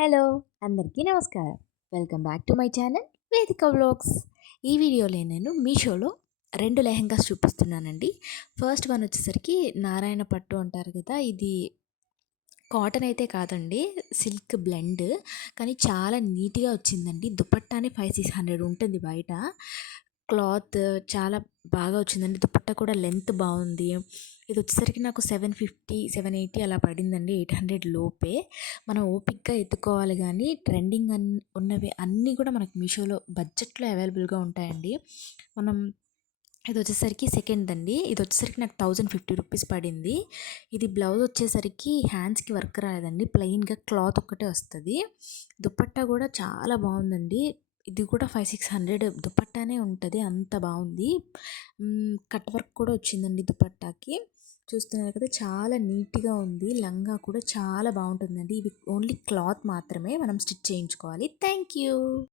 Hello! అందరికీ నమస్కారం. Welcome back to my channel వేదిక వ్లాగ్స్. ఈ వీడియోలో నేను మీషోలో 2 లెహెంగాస్ చూపిస్తున్నానండి. ఫస్ట్ వన్ వచ్చేసరికి నారాయణ పట్టు అంటారు కదా! ఇది కాటన్ అయితే కాదండి. Silk blend. కానీ చాలా నీట్‌గా వచ్చిందండి. దుపట్టానే 500, 600 ఉంటుంది బయట. క్లాత్ చాలా బాగా వచ్చిందండి. దుపట్టా కూడా లెంత్ బావుంది. ఇదొచ్చేసరికి నాకు 750, 780 అలా పడిందండి. 800 లోపే. మనం ఓపికగా ఎత్తుకోవాలి గానీ ట్రెండింగ్ ఉన్నవి అన్నీ కూడా మనకు మీషోలో బడ్జెట్‌లో అవైలబుల్‌గా ఉంటాయండి. మనం ఇదొచ్చేసరికి సెకండ్‌దండి. ఇదొచ్చేసరికి నాకు 1050 రూపీస్ పడింది. ఇది బ్లౌజ్ వచ్చేసరికి హ్యాండ్స్‌కి వర్క్ రాలేదండి. ప్లెయిన్‌గా క్లాత్ ఒక్కటే వస్తది. దుపట్టా కూడా చాలా బావుందండి. ఇది కూడా 500, 600 దుపట్టానే ఉంటది. అంత బావుంది. కట్ వర్క్ కూడా వచ్చిందండి దుపట్టాకి. చూస్తున్నారు కదా! చాలా నీట్‌గా ఉంది. లంగా కూడా చాలా బావుంటుందండి. ఇవి ఓన్లీ క్లాత్ మాత్రమే మనం స్టిచ్ చేయించుకోవాలి. Thank you.